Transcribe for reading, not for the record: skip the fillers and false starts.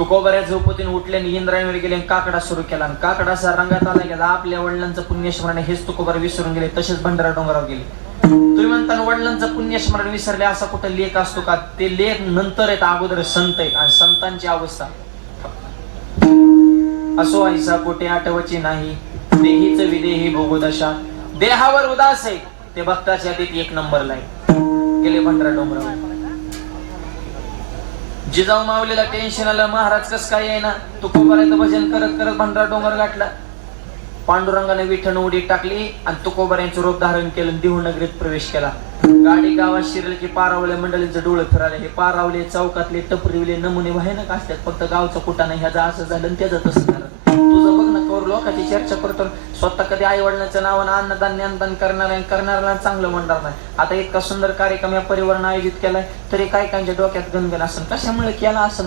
तुकोबऱ्या झोपतीन उठले, इंद्रायणीवर गेले, काकडा सुरू केला. आणि काकडाचा रंगात आला गेला. आपल्या वडिलांचं पुण्यस्मरण हेच तुकोबर विसरून गेले. तसेच भंडारा डोंगरावर गेले. तुम्ही म्हणता वडिलांचं पुण्यस्मरण विसरले असा कुठं लेख असतो का? ते लेख नंतर आहेत, अगोदर संत आहेत. आणि संतांची अवस्था असो ऐसा कुठे आठवची नाही, देहीच विदेही भोगोदशा. देहावर उदास आहे ते भक्ताच्या यादीत एक नंबरला आहे. गेले भंडारा डोंगरावर. जिजाऊ माऊलीला टेन्शन आलं, महाराज कस काय येईना. तुकोबाराचं भजन करत करत भंडारा डोंगर गाठला. पांडुरंगाने विठ्ठल उडी टाकली आणि तुकोबाऱ्यांचं रूप धारण केलं, देहूनगरीत प्रवेश केला. गाडी गावात शिरली की पारावले मंडळींचं डोळं फिराले. हे पारावले, चौकातले, टपरीवले नमुने भयानक असतात. फक्त गावचा कुठं नाही, ह्याचं असं झालं आणि त्याचं तसं झालं. तुझं बघ ना, कवर लोकांची चर्चा करतो, स्वतः कधी आई वडिलांच्या नावानं अन्नदान ज्ञानदान करणाऱ्याला चांगलं म्हणणार नाही. आता इतका सुंदर कार्यक्रम या परिवारानं आयोजित केलाय, तरी काही काहींच्या डोक्यात गणगण असं कशामुळे केला असं